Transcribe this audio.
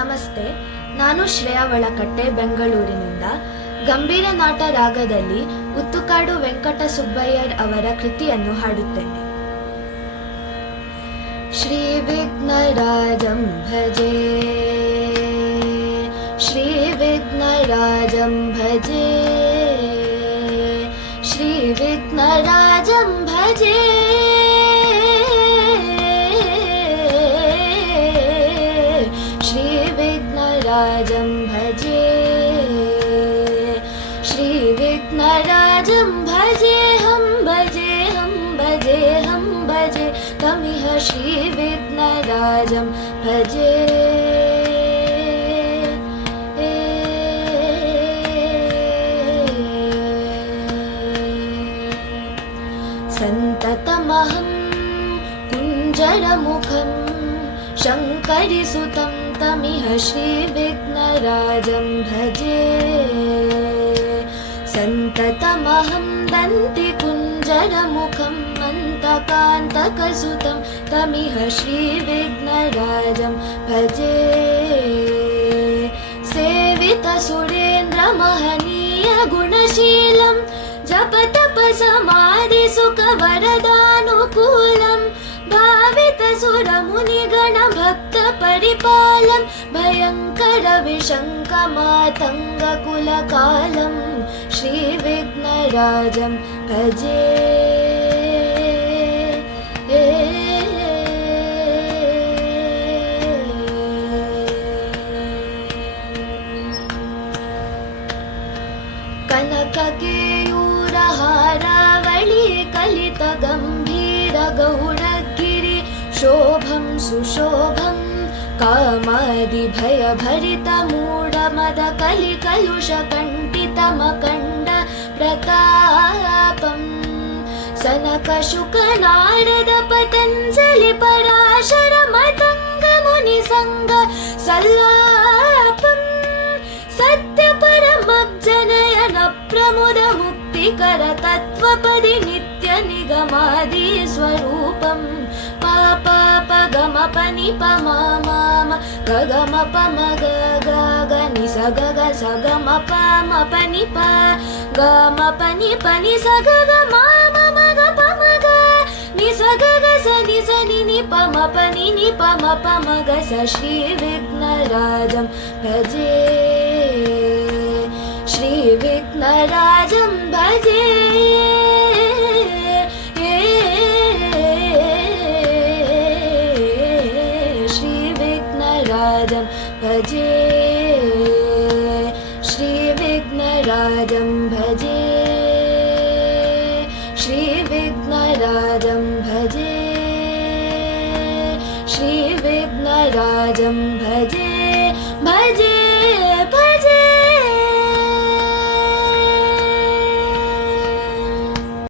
ನಮಸ್ತೆ, ನಾನು ಶ್ರೇಯಾ ವಳಕಟ್ಟೆ, ಬೆಂಗಳೂರಿನಿಂದ. ಗಂಭೀರ ನಾಟ ರಾಗದಲ್ಲಿ ಉತ್ತುಕಾಡು ವೆಂಕಟ ಸುಬ್ಬಯ್ಯರ್ ಅವರ ಕೃತಿಯನ್ನು ಹಾಡುತ್ತೇನೆ. ಶ್ರೀ ವಿಘ್ನರಾಜಂ ಭಜೆ, ಶ್ರೀ ವಿಘ್ನರಾಜಂ ಭಜೆ, ಶ್ರೀ ವಿಘ್ನರಾಜಂ ಭಜೆ, ಶ್ರೀ ವಿಘ್ನರಾಜಂ ಭಜೆ, ಶ್ರೀ ವಿಘ್ನರಾಜಂ ಭಜೆ ಹಂ ಭಜೆ ಹಂ ಭಜೆ ಹಂ ಭಜೆ ತಮಿಹ ಶ್ರೀ ವಿಘ್ನರಾಜಂ ಭಜೆ. ಸಂತತಮಹಂ ಕುಂಜರಮುಖಂ ಶಂಕರಿಸುತಂ ತಮಿಹ ಶ್ರೀ ವಿಘ್ನರಾಜಂ ಭಜೆ. ಸಂತತಮಹಂ ದಂತಿ ಕುಂಜರಮುಖಂ ಮಂತಕಾಂತಕಸುತಂ ತಮಿಹ ಶ್ರೀ ವಿಘ್ನರಾಜಂ ಭಜೆ. ಸೇವಿತ ಸುರೇಂದ್ರ ಮಹನೀಯ ಗುಣಶೀಲಂ ಜಪ ತಪ ಸಮಾಧಿ ಸುಖ ವರದಾನುಕೂಲಂ ಭಾವಿತ ಸುರ ಮುನಿಗಣ ಭಕ್ತ ಪರಿಪಾಲಂ ಭಯಂಕರ ವಿಶಂಕ ಮಾತಂಗ ಕುಲ ಕಾಲಂ ಶ್ರೀ ವಿಘ್ನರಾಜಂ ಭಜೆ. ಕನಕ ಕೇಯೂರ ಹಾರಾವಳಿ ಕಲಿತ ಗಂಭೀರ ಗೌಡಗಿರಿ ಶೋಭಂ ಸುಶೋಭಂ ಕಾಮಾದಿ ಭಯ ಭರಿತ ಮೂಢ ಮದ ಕಲಿ ಕಲುಷ ಕಂಠಿತ ಮಕಂಡ ಪ್ರತಾಪಂ ಸನಕ ಶುಕ ನಾರದ ಪತಂಜಲಿ ಪರಾಶರ ಮತಂಗ ಮುನಿ ಸಂಗ ಸಲ್ಲಾಪಂ ಸತ್ಯ ಪರಮಬ್ಜನಯನ ಪ್ರಮುದ ಮುಕ್ತಿಕರ ತತ್ವಪದಿ ನಿತ್ಯ ನಿಗಮಾದಿ ಸ್ವರೂಪಂ ಪಾಪ ಪಗಮ ಪನಿ ಪಮ ಮಾಮ ಗಗಮ ಪಮ ಗಗ ನಿ ಸಗಗ ಸಗಮ ಪಮ ಪನಿ ಪ ಗಮ ಪನಿ ಪನಿ ಸಗಗ ಮಾಮ ಮಗ ಪಮಗ ನಿ ಸಗಗ ಸನಿ ಸನಿ ನಿ ಪಮ ಪನಿ ನಿ ಪಮ ಪಮಗ ಸ ಶ್ರೀ ವಿಘ್ನರಾಜಂ ಭಜೆ. ಶ್ರೀ ವಿಘ್ನರಾಜಂ ಭಜೆ, ಶ್ರೀ ವಿಘ್ನರಾಜಂ ಭಜೆ, ಶ್ರೀ ವಿಘ್ನರಾಜಂ ಭಜೆ, ಶ್ರೀ ವಿಘ್ನರಾಜಂ ಭಜೆ, ಶ್ರೀ ವಿಘ್ನರಾಜಂ ಭಜೆ ಭಜೆ.